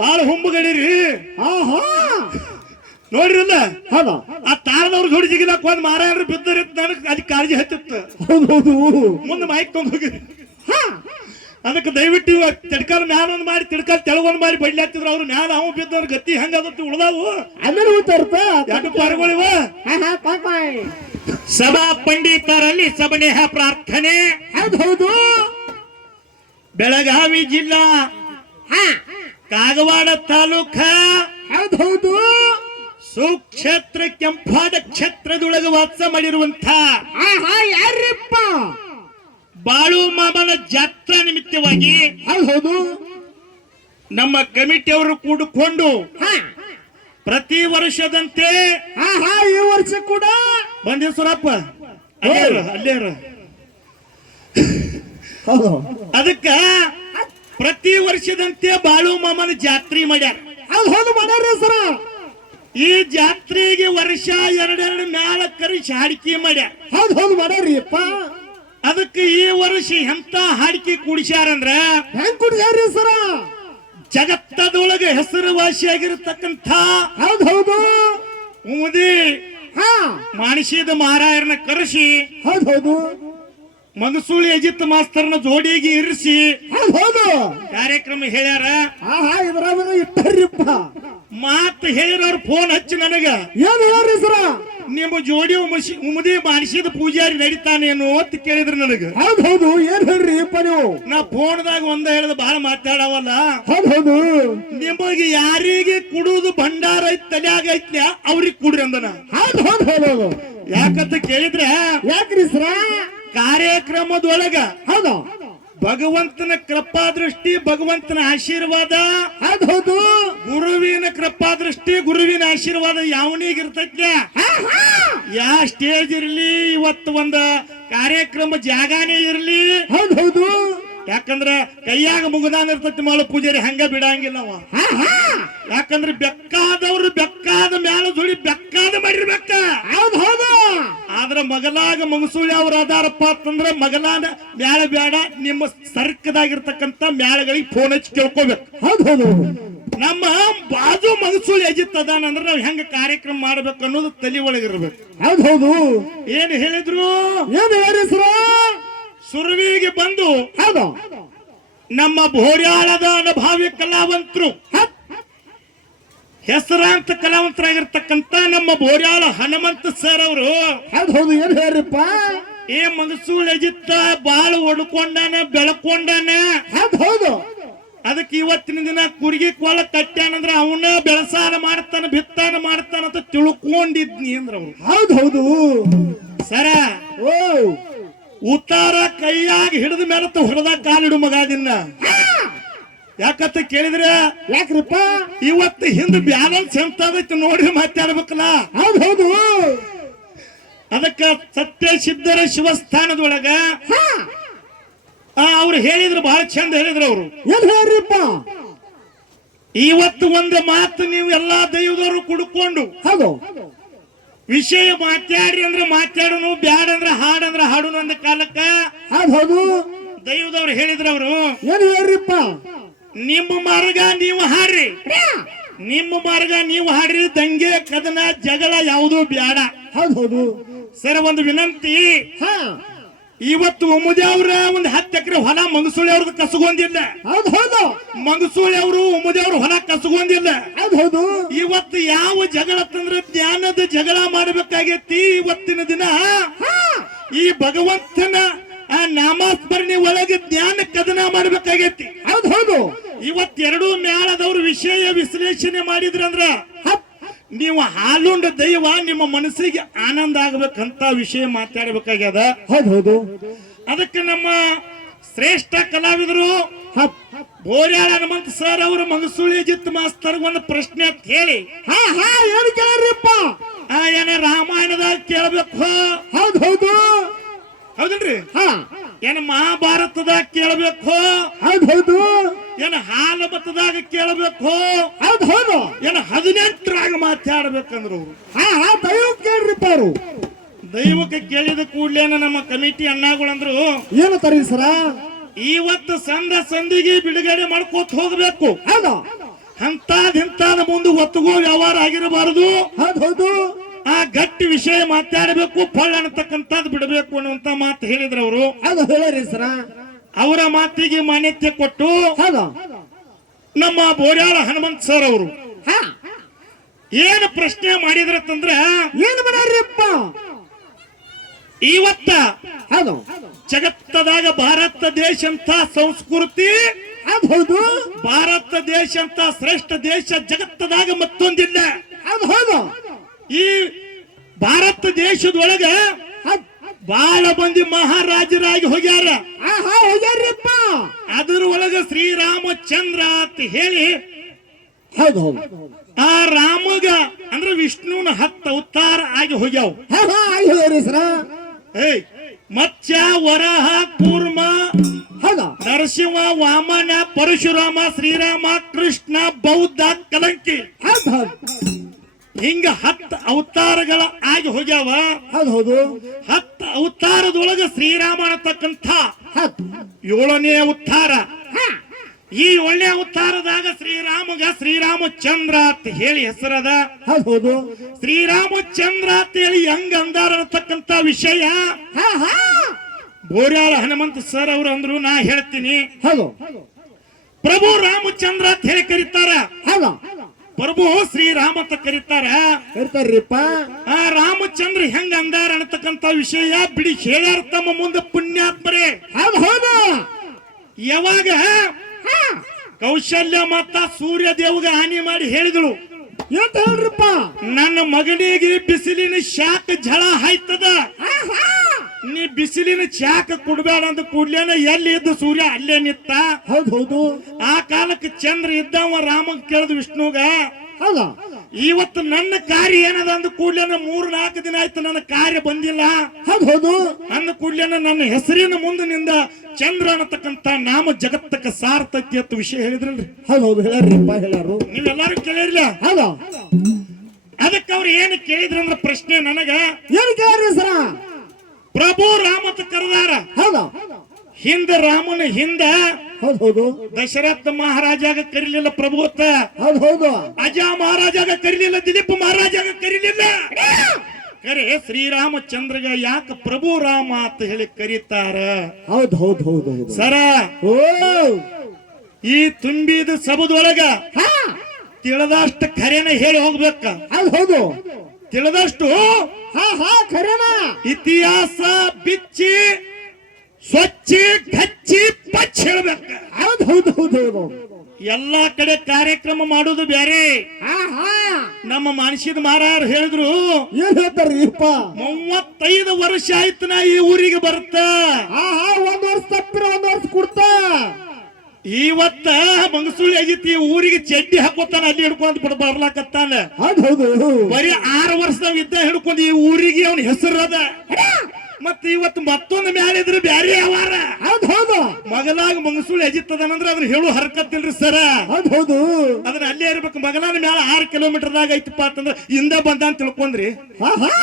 ಬಾಳ ಹುಂಬಗಡಿರಿ. ಆಹಾ ನೋಡ್ರಿಲ್ಲ ಹೌದಾ ಆ ತಾಳದವ್ರ ಜೋಡಿ ಜಿಗಿಲಾಕ ಒಂದ್ ಮಾರಾಯರು ಬಿದ್ದರಿ ನನಗೆ ಅದಕ್ಕೆ ಕಾಳಜಿ ಹತ್ತಿತ್ತು. ಹೌದೌದು ಮುಂದೆ ಮೈಕ್ ತಗೊಂಡ್ ಹೋಗಿರಿ. ಅದಕ್ಕೆ ದಯವಿಟ್ಟು ಇವ ತಿಡ್ಕಾಲ ಮ್ಯಾಲ ಒಂದ್ ಮಾಡಿ ತಿಡ್ಕಾಲ ತೆಳಗೊಂದ್ ಮಾಡಿ ಬಡ್ಲಿ ಹತ್ತಿದ್ರು ಅವ್ರು ಮ್ಯಾಲ ಅವ್ ಬಿದ್ದವ್ರ ಗತಿ ಹಂಗದತ್ತು ಉಳ್ದಾವು ಆಮೇಲೆ ಊತಾರ್ತ ಎರಡು ಪಾರ್ಗಳಿವ. ಸಭಾ ಪಂಡಿತರಲ್ಲಿ ಸಭನೆಯ ಪ್ರಾರ್ಥನೆ. ಹೌದು ಬೆಳಗಾವಿ ಜಿಲ್ಲಾ ಕಾಗವಾಡ ತಾಲೂಕ ಹೌದು ಸುಕ್ಷೇತ್ರ ಕೆಂಪಾದ ಕ್ಷೇತ್ರದೊಳಗೆ ವಾಸ ಮಾಡಿರುವಂತ ಯಾರಿಪ್ಪ ಬಾಳು ಮಾಮನ ಜಾತ್ರಾ ನಿಮಿತ್ತವಾಗಿ ಹೌದು ನಮ್ಮ ಕಮಿಟಿಯವರು ಕೂಡಿಕೊಂಡು ಪ್ರತಿ ವರ್ಷದಂತೆ ಈ ವರ್ಷ ಕೂಡ ಬಂದೇಶ್ವರಪ್ಪ ಅಲ್ಲೇರ ಅದಕ್ಕ ಪ್ರತಿ ವರ್ಷದಂತೆ ಬಾಳು ಮಾಮನ ಜಾತ್ರೆ ಮಾಡ್ಯಾರ. ಹೌದು ಮಾಡ್ಯಾರ ಸರ. ಈ ಜಾತ್ರೆಗೆ ವರ್ಷ ಎರಡೆರಡು ಮ್ಯಾಲ ಕರಿಸಿ ಹಾಡಿಕೆ ಮಾಡ್ಯಾರ. ಹೌದು ಮಾಡ್ಯಾರಿ ಅಪ್ಪ. ಅದಕ್ಕೆ ಈ ವರ್ಷ ಎಂತ ಹಾಡಿಕೆ ಕೂಡಿಸ್ಯಾರಂದ್ರ ಹೆಂಗ್ ಕುಡಿಸ್ಯಾರಿ ಸರ? ಜಗತ್ತದೊಳಗೆ ಹೆಸರುವಾಸಿಯಾಗಿರತಕ್ಕಂಥ ಹೌದು ಉಮದಿ ಮಾಣಿಸಿದ ಮಾರಾಯರನ್ನ ಕರೆಸಿ ಹೌದು ಮಗಸೂಳಿ ಅಜಿತ್ ಮಾಸ್ತರ್ನ ಜೋಡಿಗೆ ಇರಿಸಿ ಹೌದು ಕಾರ್ಯಕ್ರಮ ಹೇಳ್ಯಾರ. ಇದ್ರಾಗ ಇಟ್ಟರಿಪ್ಪ ಮಾತ್ ಹೇಳಿರೋರು ಫೋನ್ ಹಚ್ಚಿ ನನಗ ಏನ್ ಹೇಳ್ರಿ ಸರ? ನಿಮ್ಮ ಜೋಡಿ ಉಮದಿ ಮಾಣಿಸಿದ ಪೂಜಾರಿ ನಡೀತಾನೇನು ಅಂತ ಕೇಳಿದ್ರು ನನಗ. ಹೌದು ಏನ್ ಹೇಳ್ರಿ ಅಪ್ಪ ನೀವು? ನಾ ಫೋನ್ದಾಗ ಒಂದ ಹೇಳದ ಬಹಳ ಮಾತಾಡವಲ್ಲ. ಹೌದು ನಿಮಗೆ ಯಾರಿಗೆ ಕುಡುದು ಭಂಡಾರ ಐತ್ ತಲೆಯಾಗ ಐತ್ಲ ಅವ್ರಿಗೆ ಕುಡ್ರಿ ಅಂದನ. ಹೌದು ಯಾಕಂತ ಕೇಳಿದ್ರೆ ಯಾಕ್ರಿ ಸರ? ಕಾರ್ಯಕ್ರಮದೊಳಗ ಹೌದು ಭಗವಂತನ ಕೃಪಾದೃಷ್ಟಿ ಭಗವಂತನ ಆಶೀರ್ವಾದ ಹೌದು ಗುರುವಿನ ಕೃಪಾದೃಷ್ಟಿ ಗುರುವಿನ ಆಶೀರ್ವಾದ ಯಾವನಿಗಿರ್ತೈತ್ಲ ಯಾ ಸ್ಟೇಜ್ ಇರ್ಲಿ ಇವತ್ತು ಒಂದ ಕಾರ್ಯಕ್ರಮ ಜಾಗಾನೇ ಇರ್ಲಿ ಹೌದು ಯಾಕಂದ್ರ ಕೈಯಾಗ ಮುಗದಾನ ಇರ್ತೈತಿ ಮಾಳು ಪೂಜಾರಿ ಹಂಗ ಬಿಡಂಗಿಲ್ಲ ಅವ. ಯಾಕಂದ್ರೆ ಬೆಕ್ಕಾದವ್ರು ಬೆಕ್ಕಾದ ಮ್ಯಾಲ ಸುಳಿ ಬೆಕ್ಕಾದ ಮಾಡಿರ್ಬೇಕ. ಹೌದು ಆದ್ರ ಮಗಲಾಗ ಮಗಸೂಳಿ ಅವ್ರ ಅದಾರಪ್ಪ ಅಂತಂದ್ರ ಮಗಲಾನ ಮ್ಯಾಳ ಬೇಡ ನಿಮ್ಮ ಸರ್ಕದಾಗಿರ್ತಕ್ಕಂತ ಮ್ಯಾಳಗಳಿಗೆ ಫೋನ್ ಹಚ್ಚಿ ತಿಳ್ಕೊಬೇಕು. ಹೌದು ನಮ್ಮ ಬಾಜು ಮಗಸೂಳಿ ಅಜಿತ್ ಅದಾನಂದ್ರ ನಾವ್ ಹೆಂಗ ಕಾರ್ಯಕ್ರಮ ಮಾಡ್ಬೇಕು ಅನ್ನೋದು ತಲೆ ಒಳಗಿರ್ಬೇಕು. ಹೌದು ಏನ್ ಹೇಳಿದ್ರು? ಏನ್ ಹೇಳಿ ಸರ? ಸುರವಿಗೆ ಬಂದು ಹೌದು ನಮ್ಮ ಬೋರ್ಯಾಳದ ಅನುಭಾವಿ ಕಲಾವಂತರು ಹೆಸರಾಂತ ಕಲಾವಂತರಾಗಿರ್ತಕ್ಕಂತ ನಮ್ಮ ಬೋರ್ಯಾಳ ಹನುಮಂತ ಸರ್ ಅವರು ಹೌದು ಏನ್ ಹೇಳ್ರಿಪ್ಪ? ಏ ಮಗಸೂಳಿ ಅಜಿತ್ತ ಬಾಳ ಒಡ್ಕೊಂಡಾನ ಬೆಳಕೊಂಡಾನ. ಹೌದು ಅದಕ್ಕೆ ಇವತ್ತಿನ ದಿನ ಕುರ್ಗಿ ಕೊಳ್ಳ ಕಟ್ಟ್ಯಾನಂದ್ರ ಅವನ ಬೆಳಸಾನ ಮಾಡ್ತಾನ ಬಿತ್ತಾನ ಮಾಡ್ತಾನ ಅಂತ ತಿಳ್ಕೊಂಡಿದ್ನಿ ಅಂದ್ರ ಅವ್ರು. ಹೌದು ಸರ ಓ ಉತ್ತಾರ ಕೈಯಾಗಿ ಹಿಡಿದ ಮೇಲೆ ಹೊರದಾಗ ಕಾಲಿಡು ಮಗಾದಿನ್ನ. ಯಾಕಂತ ಕೇಳಿದ್ರೆ ಯಾಕ್ರಿಪ್ಪ? ಇವತ್ತು ಹಿಂದ ಬ್ಯಾಲೆನ್ಸ್ ಎಂತದೈತಿ ನೋಡಿ ಮಾತಾಡ್ಬೇಕಲ್ಲ. ಹೌದು ಅದಕ್ಕ ಸತ್ಯ ಸಿದ್ಧರ ಶಿವಸ್ಥಾನದೊಳಗ ಅವ್ರು ಹೇಳಿದ್ರು ಬಹಳ ಚಂದ ಹೇಳಿದ್ರು ಅವರು. ಏನ್ ಹೇಳ್ರಿಪ್ಪ? ಇವತ್ತು ಒಂದು ಮಾತು ನೀವು ಎಲ್ಲಾ ದೈವದವರು ಕುಡ್ಕೊಂಡು ಹೌದು ವಿಷಯ ಮಾತಾಡ್ರಿ ಅಂದ್ರೆ ಮಾತಾಡೋನು ಬ್ಯಾಡ ಅಂದ್ರೆ ಹಾಡುನು ಅಂದ ಕಾಲಕ್ಕ ಹೌದು ದೈವದವ್ರು ಹೇಳಿದ್ರು ಅವರು. ಏನ್ ಹೇಳ್ರಿಪ್ಪ? ನಿಮ್ಮ ಮಾರ್ಗ ನೀವು ಹಾಡ್ರಿ, ನಿಮ್ಮ ಮಾರ್ಗ ನೀವು ಹಾಡ್ರಿ, ದಂಗೆ ಕದನ ಜಗಳ ಯಾವುದೂ ಬ್ಯಾಡ. ಹೌದು ಸರ್ ಒಂದು ವಿನಂತಿ, ಇವತ್ತು ಉಮದಿ ಅವ್ರ ಒಂದ್ 10 ಎಕರೆ ಹೊಲ ಮಂಗಸೂಳಿ ಅವ್ರದ್ದು ಕಸಗೊಂದಿಲ್ಲ. ಹೌದು ಮಂಗಸೂಳಿ ಅವರು ಉಮದಿ ಅವ್ರ ಹೊಲ ಕಸಗೊಂದಿಲ್ಲ. ಹೌದು ಇವತ್ತು ಯಾವ ಜಗಳ ತಂದ್ರೆ ಜ್ಞಾನದ ಜಗಳ ಮಾಡಬೇಕಾಗೈತಿ. ಇವತ್ತಿನ ದಿನ ಈ ಭಗವಂತನ ಆ ನಾಮಸ್ಮರಣೆ ಒಳಗೆ ಜ್ಞಾನ ಕದನ ಮಾಡಬೇಕಾಗೈತಿ. ಹೌದು ಇವತ್ತೆರಡು ಮ್ಯಾಳದವ್ರು ವಿಷಯ ವಿಶ್ಲೇಷಣೆ ಮಾಡಿದ್ರಂದ್ರ ನೀವು ಹಾಲುಂಡ ದೈವ ನಿಮ್ಮ ಮನಸ್ಸಿಗೆ ಆನಂದ ಆಗ್ಬೇಕಂತ ವಿಷಯ ಮಾತಾಡಬೇಕಾಗ್ಯದ. ಹೌದು ಅದಕ್ಕೆ ನಮ್ಮ ಶ್ರೇಷ್ಠ ಕಲಾವಿದರು ಬೋರ್ಯಾಳ ಹನುಮಂತ ಸರ್ ಅವರು ಮಗಸೂಳಿ ಅಜಿತ್ ಮಾಸ್ತರ್ ಒಂದು ಪ್ರಶ್ನೆ ಅಂತ ಹೇಳಿ ಏನ್ ಕೇಳ್ರಿಪ್ಪ? ಏನ ರಾಮಾಯಣದಾಗ ಕೇಳಬೇಕು? ಹೌದು ಹೌದಲ್ರಿ? ಏನ ಮಹಾಭಾರತದಾಗ ಕೇಳಬೇಕು? ಹೌದು ಏನ ಹಾಲಬತ್ತದಾಗ ಕೇಳಬೇಕು? ಹೌದು ಏನ 18ರಾಗ ಮಾತಾಡ್ಬೇಕಂದ್ರು ಅವ್ರು. ದೈವ ಕೇಳ್ರಿಪ್ಪ ಅವರು. ದೈವಕ್ಕೆ ಕೇಳಿದ ಕೂಡ್ಲೇನ ನಮ್ಮ ಕಮಿಟಿ ಅಣ್ಣಗಳಂದ್ರು ಏನು ತರಿ ಸರ? ಇವತ್ತು ಸಂದಿಗೆ ಬಿಡುಗಡೆ ಮಾಡ್ಕೋತ ಹೋಗ್ಬೇಕು. ಹೌದು ಇಂತಾದ ಮುಂದೆ ಒತ್ತುಗೋ ವ್ಯವಹಾರ ಆಗಿರಬಾರದು. ಹೌದು ಆ ಗಟ್ಟಿ ವಿಷಯ ಮಾತಾಡಬೇಕು, ಫಳ ಅನ್ನತಕ್ಕಂಥದ್ದು ಬಿಡಬೇಕು ಅನ್ನುವಂತ ಮಾತು ಹೇಳಿದ್ರು ಅವರು. ಅದು ಹೇಳಿ ಸರ. ಅವರ ಮಾತಿಗೆ ಮಾನ್ಯತೆ ಕೊಟ್ಟು ಹೌದು ನಮ್ಮ ಬೋರ್ಯಾಳ ಹನುಮಂತ ಸರ್ ಅವರು ಹಾ ಏನು ಪ್ರಶ್ನೆ ಮಾಡಿದ್ರಂದ್ರ, ಏನ್ ಮಾಡ್ಯಾರಿಪ್ಪ ಇವತ್ತ ಹೌದು ಜಗತ್ತದಾಗ ಭಾರತ ದೇಶ ಅಂತ ಸಂಸ್ಕೃತಿ, ಅದು ಹೌದು ಭಾರತ ದೇಶ ಅಂತ ಶ್ರೇಷ್ಠ ದೇಶ ಜಗತ್ತದಾಗ ಮತ್ತೊಂದಿಲ್ಲ. ಅದು ಹೌದು ಈ ಭಾರತ ದೇಶದೊಳಗ ಬಹಳ ಮಂದಿ ಮಹಾರಾಜರಾಗಿ ಹೋಗ್ಯಾರ. ಆಹಾ ಹೋಗ್ಯಾರಿಪ್ಪ. ಅದರ ಒಳಗ ಶ್ರೀರಾಮಚಂದ್ರ ಅಂತ ಹೇಳಿ ಹೌದು ಹೌದು ಆ ರಾಮಗ ಅಂದ್ರೆ ವಿಷ್ಣುನ 10 ಅವತಾರ ಆಗಿ ಹೋಗ್ಯಾವ. ಹಾ ಹಾ ಹೇಳಿ ಸರ. ಏಯ್ ಮತ್ಸ್ಯ, ವರಾಹ, ಕೂರ್ಮ, ಹೌದು ನರಸಿಂಹ, ವಾಮನ, ಪರಶುರಾಮ, ಶ್ರೀರಾಮ, ಕೃಷ್ಣ, ಬೌದ್ಧ, ಕಲಂಕಿ, ಹೌದು ಹೌದು ಹಿಂಗ 10 ಅವತಾರಗಳ ಆಗಿ ಹೋಗ್ಯಾವ. ಹೌದು ಹೌದು 10 ಅವತಾರದೊಳಗ ಶ್ರೀರಾಮ ಅನ್ನತಕ್ಕಂಥ ಹೌದು 7ನೇ ಅವತಾರ. ಈ 7ನೇ ಅವತಾರದಾಗ ಶ್ರೀರಾಮಚಂದ್ರ ಅಂತ ಹೇಳಿ ಹೆಸರದ. ಹೌದು ಹೌದು ಶ್ರೀರಾಮಚಂದ್ರ ಅಂತ ಹೇಳಿ ಹೆಂಗ ಅಂದಾರ ಅನ್ನತಕ್ಕಂಥ ವಿಷಯ ಹಾ ಹಾ ಬೋರ್ಯಾಳ ಹನುಮಂತ ಸರ್ ಅವರು ಅಂದ್ರು. ನಾ ಹೇಳ್ತೀನಿ, ಹೌದು ಪ್ರಭು ರಾಮಚಂದ್ರ ಅಂತ ಹೇಳಿ ಕರೀತಾರ, ಹೌದು ಪ್ರಭು ಶ್ರೀರಾಮ ಅಂತ ಕರೀತಾರ. ಇರ್ತಾರ್ರಿಪ್ಪ. ಆ ರಾಮಚಂದ್ರ ಹೆಂಗ ಅಂದಾರ ಅನ್ನತಕ್ಕಂಥ ವಿಷಯ ಬಿಡಿ ಹೇಳ್ಯಾರ ತಮ್ಮ ಮುಂದೆ ಪುಣ್ಯಾತ್ಮರೇ. ಹೌದು ಹೌದು ಯಾವಾಗ ಕೌಶಲ್ಯ ಮತ್ತ ಸೂರ್ಯ ದೇವಗ ಹಾನಿ ಮಾಡಿ ಹೇಳಿದಳು, ಎಂತ ಹೇಳ್ರಿಪ್ಪ. ನನ್ನ ಮಗನಿಗೆ ಬಿಸಿಲಿನ ಶಾಖ ಝಳ ಹಾಯ್ತದ, ನೀ ಬಿಸಿಲಿನ ಶಾಖ ಕುಡ್ಬೇಡ ಅಂತ ಕೂಡ್ಲೇನ ಎಲ್ಲಿ ಇದ್ದ ಸೂರ್ಯ ಅಲ್ಲೇ ನಿತ್ತ. ಹೌದು ಹೌದು ಆ ಕಾಲಕ್ಕೆ ಚಂದ್ರ ಇದ್ದವ ರಾಮಗ್ ಕೇಳಿದ ವಿಷ್ಣುಗ, ಹೌದು ಇವತ್ತು ನನ್ನ ಕಾರ್ಯ ಏನದ ಅಂದ ಕೂಡ್ಲೇನ 3-4 ದಿನ ಆಯ್ತು ನನ್ನ ಕಾರ್ಯ ಬಂದಿಲ್ಲ. ಹೌದು ಹೌದು ಅಂದ ಕೂಡ್ಲೇನ ನನ್ನ ಹೆಸರಿನ ಮುಂದಿನಿಂದ ಚಂದ್ರ ಅನ್ನತಕ್ಕಂತ ನಾಮ ಜಗತ್ತಕ್ಕೆ ಸಾರ್ತೈತಿ ಅಂತ ವಿಷಯ ಹೇಳಿದ್ರಲ್ರಿ. ಹೌದು ಹೌದು ಹೇಳ್ಯಾರಿಪ್ಪ ಹೇಳ್ಯಾರು. ನೀವೆಲ್ಲಾರು ಕೇಳಿರ್ಲ. ಹೌದು ಅದಕ್ಕೆ ಅವ್ರು ಏನು ಕೇಳಿದ್ರಂದ್ರ ಪ್ರಶ್ನೆ ನನಗ, ಏನ್ ಕೇಳ್ರಿ ಸರ. ಪ್ರಭು ರಾಮ ಅಂತ ಕರೆದಾರ. ಹೌದು ಹಿಂದ ರಾಮನ ಹಿಂದ ಹೌದು ಹೌದು ದಶರಥ ಮಹಾರಾಜಾಗ ಕರಿಲಿಲ್ಲ ಪ್ರಭು ಅಂತ, ಹೌದು ಹೌದು ಅಜ ಮಹಾರಾಜಾಗ ಕರಿಲಿಲ್ಲ, ದಿಲೀಪ್ ಮಹಾರಾಜಾಗ ಕರಿಲಿಲ್ಲ. ಕರೆ ಶ್ರೀರಾಮಚಂದ್ರಗ ಯಾಕೆ ಪ್ರಭು ರಾಮ ಅಂತ ಹೇಳಿ ಕರೀತಾರ? ಹೌದು ಹೌದು ಹೌದು ಹೌದು ಸರ ಓ ಈ ತುಂಬಿದ ಸಬದೊಳಗ ಹಾ ತಿಳಿದಷ್ಟು ಖರೇನ ಹೇಳಿ ಹೋಗ್ಬೇಕ. ಹೌದು ಹೌದು ತಿಳಿದಷ್ಟು ಹಾ ಹಾ ಖರೇನಾ ಇತಿಹಾಸ ಬಿಚ್ಚಿ ಸ್ವಚ್ಛಿ ಘಚ್ಚಿ ಪಚ್ಚ ಹೇಳ್ಬೇಕ. ಹೌದು ಹೌದು ಹೌದು ಹೌದು ಎಲ್ಲಾ ಕಡೆ ಕಾರ್ಯಕ್ರಮ ಮಾಡೋದು ಬ್ಯಾರೆ. ಹಾ ಹಾ ನಮ್ಮ ಮಾನಸಿದ ಮಾರಾಯರು ಹೇಳಿದ್ರು, ಏನ್ ಹೇಳ್ತಾರ್ರಿಪ್ಪ. 35 ವರ್ಷ ಆಯ್ತು ನಾ ಈ ಊರಿಗೆ ಬರುತ್ತ. ಹಾ ಹಾ 1 ವರ್ಷ ತಪ್ಪಿರ 1 ವರ್ಷ ಕೊಡ್ತಾ. ಇವತ್ತ ಮಂಗಸೂಳಿ ಆಗೈತಿ, ಊರಿಗೆ ಚಡ್ಡಿ ಹಾಕೋತಾನ, ಅಲ್ಲಿ ಹಿಡ್ಕೊಂಡ್ ಬರ್ಲಾಕತ್ತಾನ. ಹೌದು ಹೌದು ಬರೀ 6 ವರ್ಷ ಇದ್ದ ಹಿಡ್ಕೊಂಡ್ ಈ ಊರಿಗೆ ಅವನ ಹೆಸರು ಅದ. ಮತ್ತ ಇವತ್ತು ಮತ್ತೊಂದು ಮ್ಯಾಲಿದ್ರೆ ಬ್ಯಾರೆ ಅವಾರ. ಹೌದು ಹೌದು ಮಗಲಾಗ ಮಂಗಸೂಳಿ ಅಜಿತ್ತದನಂದ್ರ ಅದ್ರ ಹೇಳು ಹರಕತ್ತಿಲ್ರಿ ಸರ. ಹೌದು ಹೌದು ಅದನ್ನ ಅಲ್ಲೇ ಇರ್ಬೇಕು. ಮಗಲಾನ ಮ್ಯಾಲ 6 ಕಿಲೋಮೀಟರ್ದಾಗ ಐತಪ್ಪ ಅಂತಂದ್ರ ಹಿಂದ ಬಂದ ಅಂತ ತಿಳ್ಕೊಂಡ್ರಿ. ಹಾ ಹಾ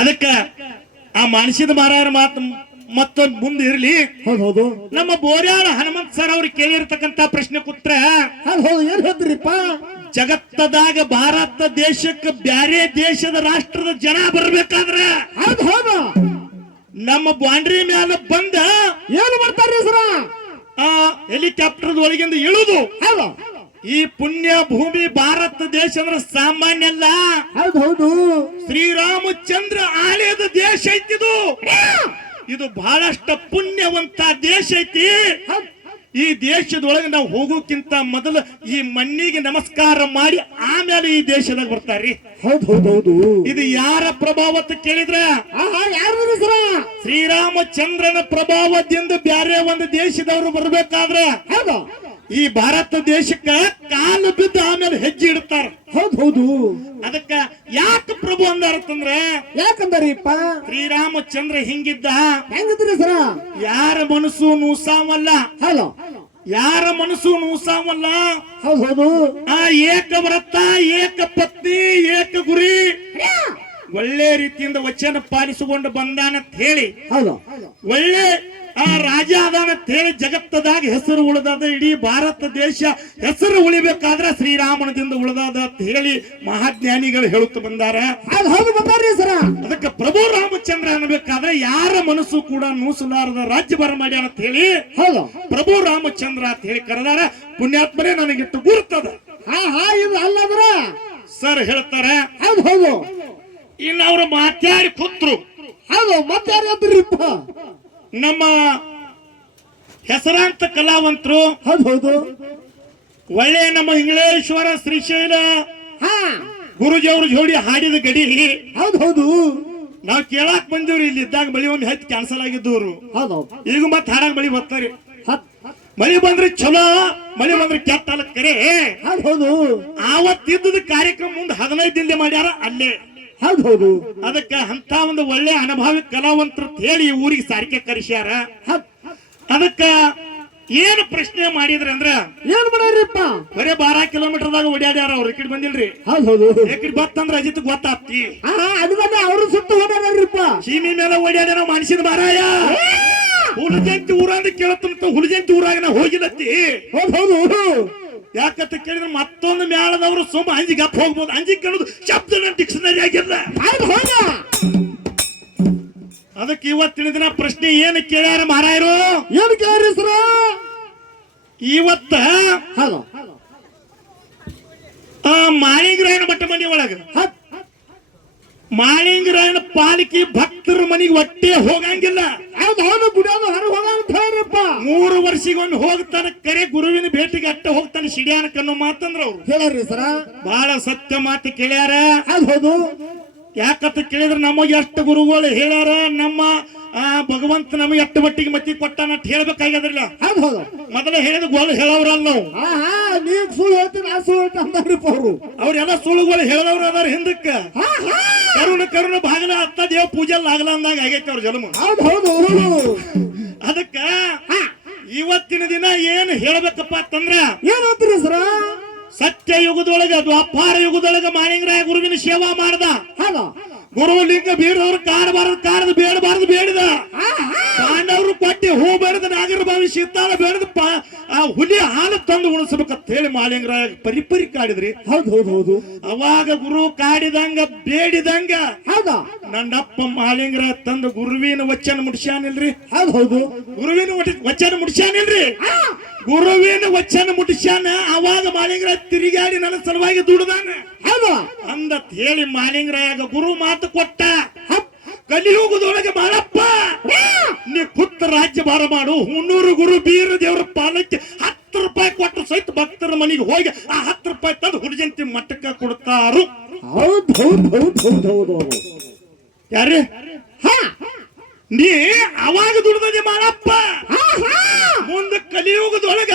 ಅದಕ್ಕ ಆ ಮಾನಸಿದ ಮಾರಾಯರ ಮಾತು ಮತ್ತೊಂದು ಮುಂದೆ ಇರ್ಲಿ. ಹೌದು ಹೌದು ನಮ್ಮ ಬೋರ್ಯಾಳ ಹನುಮಂತ ಸರ್ ಅವ್ರಿಗೆ ಕೇಳಿರ್ತಕ್ಕಂತ ಪ್ರಶ್ನೆ ಕೂತ್ರ, ಹೌದು ಹೌದು ಏನ್ ಹೇಳ್ತೀರಿಪ್ಪ. ಜಗತ್ತದಾಗ ಭಾರತ ದೇಶಕ್ಕೆ ಬ್ಯಾರೆ ದೇಶದ ರಾಷ್ಟ್ರದ ಜನ ಬರ್ಬೇಕಾದ್ರ ಹೌದು ಹೌದು ನಮ್ಮ ಬಾಂಡ್ರಿ ಮ್ಯಾಲ ಬಂದ ಏನು ಮಾಡ್ತಾರ್ರಿ ಸರ. ಆ ಹೆಲಿಕಾಪ್ಟರ್ ಒಳಗಿಂದ ಇಳುದು. ಹೌದು ಈ ಪುಣ್ಯ ಭೂಮಿ ಭಾರತ ದೇಶ ಅಂದ್ರೆ ಸಾಮಾನ್ಯ ಅಲ್ಲ. ಹೌದು ಹೌದು ಶ್ರೀರಾಮಚಂದ್ರ ಆಲಯದ ದೇಶ ಐತಿದು. ಇದು ಬಹಳಷ್ಟು ಪುಣ್ಯವಂತ ದೇಶ ಐತಿ. ಈ ದೇಶದೊಳಗೆ ನಾವು ಹೋಗೋಕ್ಕಿಂತ ಮೊದಲು ಈ ಮಣ್ಣಿಗೆ ನಮಸ್ಕಾರ ಮಾಡಿ ಆಮೇಲೆ ಈ ದೇಶದಾಗ ಬರ್ತಾರ್ರಿ. ಹೌದು ಹೌದು ಹೌದು ಇದು ಯಾರ ಪ್ರಭಾವ ಅಂತ ಕೇಳಿದ್ರೆ ಯಾರು ಸರ. ಶ್ರೀರಾಮಚಂದ್ರನ ಪ್ರಭಾವದಿಂದ ಬ್ಯಾರೆ ಒಂದು ದೇಶದವರು ಬರ್ಬೇಕಾದ್ರೆ ಹೌದು ಈ ಭಾರತ ದೇಶಕ್ಕ ಕಾಲು ಬಿದ್ದು ಆಮೇಲೆ ಹೆಜ್ಜೆ ಇಡ್ತಾರ. ಹೌದು ಹೌದು ಅದಕ್ಕ ಯಾಕೆ ಪ್ರಭು ಅಂದಾರತ್ತಂದ್ರೆ, ಯಾಕಂದ್ರಿಪ್ಪ ಶ್ರೀರಾಮಚಂದ್ರ ಹಿಂಗಿದ್ದ. ಹೆಂಗಿದ್ರಿ ಸರ. ಯಾರ ಮನಸ್ಸು ನೂಸಾವಲ್ಲ, ಹಲೋ ಯಾರ ಮನಸ್ಸು ನೂಸಾವಲ್ಲ. ಹೌದು ಹೌದು ಆ ಏಕ ವ್ರತ, ಏಕ ಪತ್ನಿ, ಏಕ ಗುರಿ, ಒಳ್ಳೆ ರೀತಿಯಿಂದ ವಚನ ಪಾಲಿಸಿಕೊಂಡು ಬಂದಾನಂತ ಹೇಳಿ ಹೌದು ಒಳ್ಳೆ ಆ ರಾಜ ಅದಾನಂತ ಹೇಳಿ ಜಗತ್ತದಾಗ ಹೆಸರು ಉಳಿದಾದ ಇಡೀ ಭಾರತ ದೇಶ ಹೆಸರು ಉಳಿಬೇಕಾದ್ರೆ ಶ್ರೀರಾಮನದಿಂದ ಉಳಿದಾದ ಅಂತ ಹೇಳಿ ಮಹಾಜ್ಞಾನಿಗಳು ಹೇಳುತ್ತಾ ಬಂದಾರ. ಹೌದು ಬಂದಾರ್ರಿ ಸರ. ಅದಕ್ಕೆ ಪ್ರಭು ರಾಮಚಂದ್ರ ಅನ್ಬೇಕಾದ್ರೆ ಯಾರ ಮನಸ್ಸು ಕೂಡ ನೂಸಲಾರದ ರಾಜ್ಯ ಬರ ಮಾಡ್ಯಾನ ಅಂತ ಹೇಳಿ ಹೌದು ಪ್ರಭು ರಾಮಚಂದ್ರ ಅಂತ ಹೇಳಿ ಕರೆದಾರ. ಪುಣ್ಯಾತ್ಮರೇ ನನಗಿಟ್ಟು ಗುರ್ತದ. ಇದು ಅಲ್ಲದ್ರ ಸರ್ ಹೇಳ್ತಾರೆ. ಹೌದು ಹೌದು ಇನ್ನು ಅವ್ರು ಮಾತಾಡಿ ಕೂತ್ರು. ಹೌದು ಮತ್ತೆ ಯಾರ್ಯಾದ್ರಿಪ್ಪ ನಮ್ಮ ಹೆಸರಾಂತ ಕಲಾವಂತರು. ಹೌದು ಹೌದು ಒಳ್ಳೆ ನಮ್ಮ ಇಂಗ್ಲೇಶ್ವರ ಶ್ರೀಶೈಲ ಹಾ ಗುರುಜಿ ಅವರು ಜೋಡಿ ಹಾಡಿದ ಗಡಿ. ಹೌದು ಹೌದು ನಾವ್ ಕೇಳಾಕ್ ಬಂದಿವ್ರಿ. ಇಲ್ಲಿ ಇದ್ದಾಗ ಮಳಿ ಒಮ್ಮೆ ಹೆಚ್ಚು ಕ್ಯಾನ್ಸಲ್ ಆಗಿದ್ದವ್ರು. ಹೌದು ಈಗ ಮತ್ತೆ ಹಾಡಾಗ ಮಳಿ ಬರ್ತಾರೆ. ಮಳಿ ಬಂದ್ರೆ ಚಲೋ, ಮಳಿ ಬಂದ್ರೆ ಕೆಟ್ಟ ಅಲ್ಲ ಕರೆ. ಹೌದು ಹೌದು ಆವತ್ತಿದ್ದ ಕಾರ್ಯಕ್ರಮ ಮುಂದೆ 15 ದಿನ ಮಾಡ್ಯಾರ ಅಲ್ಲೇ. ಹೌದು ಹೌದು ಅದಕ್ಕೆ ಅಂತ ಒಂದು ಒಳ್ಳೆ ಅನುಭವಿ ಕಲಾವಂತರು ಹೇಳಿ ಊರಿಗೆ ಸಾರಿಗೆ ಕರೆಸ್ಯಾರ. ಅದಕ್ಕ ಏನು ಪ್ರಶ್ನೆ ಮಾಡಿದ್ರಿ ಅಂದ್ರ ಏನ್ ಮಾಡ್ಯಾರಿಪ್ಪ? ಬರೇ 12 ಕಿಲೋಮೀಟರ್ದಾಗ ಓಡಾಡ್ಯಾರ ಅವ್ರು. ಈ ಕಡೆ ಬಂದಿಲ್ರಿ. ಹೌದು ಹೌದು ಈ ಬತ್ತಂದ್ರ ಅಜಿತ್ ಗೊತ್ತಾಗ್ತಿ. ಅದು ಅವರು ಸುತ್ತ ಓಡಾಡ್ಯಾರಿಪ್ಪ. ಸೀಮಿ ಮೇಲೆ ಓಡಾಡ್ಯಾರ ಮನುಷ್ಯನ ಮಾರಾಯ. ಹುಲಜಂತಿ ಊರಂದ ಕೇಳತ್ತಂತ ಹುಲಜಂತಿ ಊರಾಗ ನಾ ಹೋಗಿಲತ್ತಿ. ಹೌದು ಹೌದು ಯಾಕಂತ ಕೇಳಿದ್ರೆ ಮತ್ತೊಂದು ಮ್ಯಾಳದವರು ಸುಮ್ಮ ಅಂಜಿ ಗಪ್ ಹೋಗ್ಬೋದು. ಅಂಜಿ ಕೇಳೋದು ಶಬ್ದ ಡಿಕ್ಷನರಿ ಆಗಿಲ್ಲ. ಅದಕ್ಕೆ ಇವತ್ತಿನ ದಿನ ಪ್ರಶ್ನೆ ಏನು ಕೇಳ್ಯಾರ ಮಾರಾಯರು? ಏನು ಕೇಳ್ರಿ ಸರ? ಇವತ್ತ ಹೌದು ಮಾಳಿಂಗರಾಯನ ಮಠ ಮನೆ ಒಳಗ ಮಾಳಿಂಗರಾಯನ ಪಾಲಿಕೆ ಭಕ್ತರ ಮನೆಗೆ ಒಟ್ಟೆ ಹೋಗಂಗಿಲ್ಲ. ಹೌದು ಹೌದು ಬಿಡೋದು ಹೊರಗೆ ಹೋಗಂತ ಹೇಳ್ರಪ್ಪ. 3 ವರ್ಷಿಗೊಂದು ಹೋಗ್ತಾನೆ. ಕರೆ ಗುರುವಿನ ಭೇಟಿಗೆ ಅಟ್ಟ ಹೋಗ್ತಾನೆ ಸಿಡಿಯಾನಕ್ಕೆ ಅನ್ನೋ ಮಾತಂದ್ರ ಅವ್ರು ಕೇಳ್ರಿ ಸರ. ಬಹಳ ಸತ್ಯ ಮಾತು ಕೇಳ್ಯಾರ. ಹೌದು ಹೌದು ಯಾಕಂತ ಕೇಳಿದ್ರೆ ನಮಗೆ ಎಷ್ಟು ಗುರುಗಳು ಹೇಳ್ಯಾರ. ನಮ್ಮ ಭಗವಂತ ನಮಗೆ ಎಷ್ಟು ಮಟ್ಟಿಗೆ ಮತಿ ಕೊಟ್ಟಾನ ಅಂತ ಹೇಳ್ಬೇಕಾಗ್ಯದ್ರಲ್ಲ. ಹೌದು ಹೌದು ಮೊದಲೇ ಹೇಳಿದ ಗೋಳು ಹೇಳವ್ರಲ್ಲ ನಾವು. ನೀವು ಸುಳ್ಳು ಹೇಳ್ತೀನಿ ನಾ ಸುಳ್ಳು ಹೇಳ್ತೀನಿ ಅಂದ್ರಿಪ್ಪ ಅವರು. ಅವ್ರೆಲ್ಲ ಸುಳ್ಳುಗಳು ಹೇಳದವ್ರು ಅದಾರ. ಹಿಂದಕ್ಕ ಕರುಣ ಭಾಗನ ಅತ್ತ ದೇವ ಪೂಜೆ ಆಗಲ್ಲ ಅಂದಾಗ ಆಗೈತೆ ಅವ್ರ ಜನ್ಮ. ಹೌದು ಹೌದು ಹೌದು ಅದಕ್ಕ ಇವತ್ತಿನ ದಿನ ಏನು ಹೇಳ್ಬೇಕಪ್ಪ ಅಂತಂದ್ರ ಏನ್ ಅಂತೀರಿ ಸರ? ಸತ್ಯ ಯುಗದೊಳಗ ದ್ವಾಪಾರ ಯುಗದೊಳಗ ಮಾಳಿಂಗರಾಯ ಗುರುವಿನ ಸೇವಾ ಮಾಡ್ದ. ಹೌದು ಗುರು ಲಿಂಗ ಬೀರದವ್ರು ಕಾಡಬಾರದು ಬೇಡಬಾರದು ಬೇಡಿದ. ಪಾಂಡವರು ಕೊಟ್ಟಿ ಹೂ ಬೇಡದ ನಾಗರ ಬಾವಿ ಶೀತಾಳ ಬೇಡದ ಹುಲಿ ಹಾಲು ತಂದು ಉಣಿಸ್ಬೇಕಂತ ಹೇಳಿ ಮಾಳಿಂಗರಾಯ ಪರಿಪರಿ ಕಾಡಿದ್ರಿ. ಹೌದು ಹೌದು ಹೌದು ಅವಾಗ ಗುರು ಕಾಡಿದಂಗ ಬೇಡಿದಂಗ ಹೌದಾ ನನ್ನಪ್ಪ ಮಾಳಿಂಗರಾಯ ತಂದು ಗುರುವಿನ ವಚನ ಮುಟ್ಸ್ಯಾನಿಲ್ರಿ. ಹೌದು ಹೌದು ಗುರುವಿನ ವಚನ ಮುಟ್ಸ್ಯಾನಿಲ್ರಿ. ಗುರುವಿನ ವಚನ ಮುಟ್ಸ್ಯಾನ. ಅವಾಗ ಮಾಳಿಂಗರಾಯ ತಿರುಗಾಡಿ ನನ್ನ ಸಲುವಾಗಿ ದುಡ್ದಾನ. ಹೌದು ಅಂದತ್ ಹೇಳಿ ಮಾಳಿಂಗರಾಯಾಗ ಗುರು ಮಾತು ಕೊಟ್ಟ. ಕಲಿಯುಗದೊಳಗೆ ಬಾಳಪ್ಪ ನೀ ಕುತ್ತ ರಾಜ್ಯ ಭಾರ ಮಾಡು. 300 ಗುರು ಬೀರ ದೇವರ ಪಾಲಕ್ಕೆ 10 ರೂಪಾಯಿ ಕೊಟ್ಟರು ಸಹಿತ ಭಕ್ತರ ಮನೆಗೆ ಹೋಗಿ ಆ 10 ರೂಪಾಯಿ ತಂದು ಹುಡುಜಂತಿ ಮಟ್ಟಕ್ಕ ಕೊಡ್ತಾರು. ಹೌದು ಹೌದು ಹೌದು ಹೌದು ಹೌದು ಹೌದು ಯಾರೇ ನೀ ಅವಾಗ ದುಡ್ದದೆ ಮಾಡಪ್ಪ. ಮುಂದೆ ಕಲಿಯುಗದೊಳಗ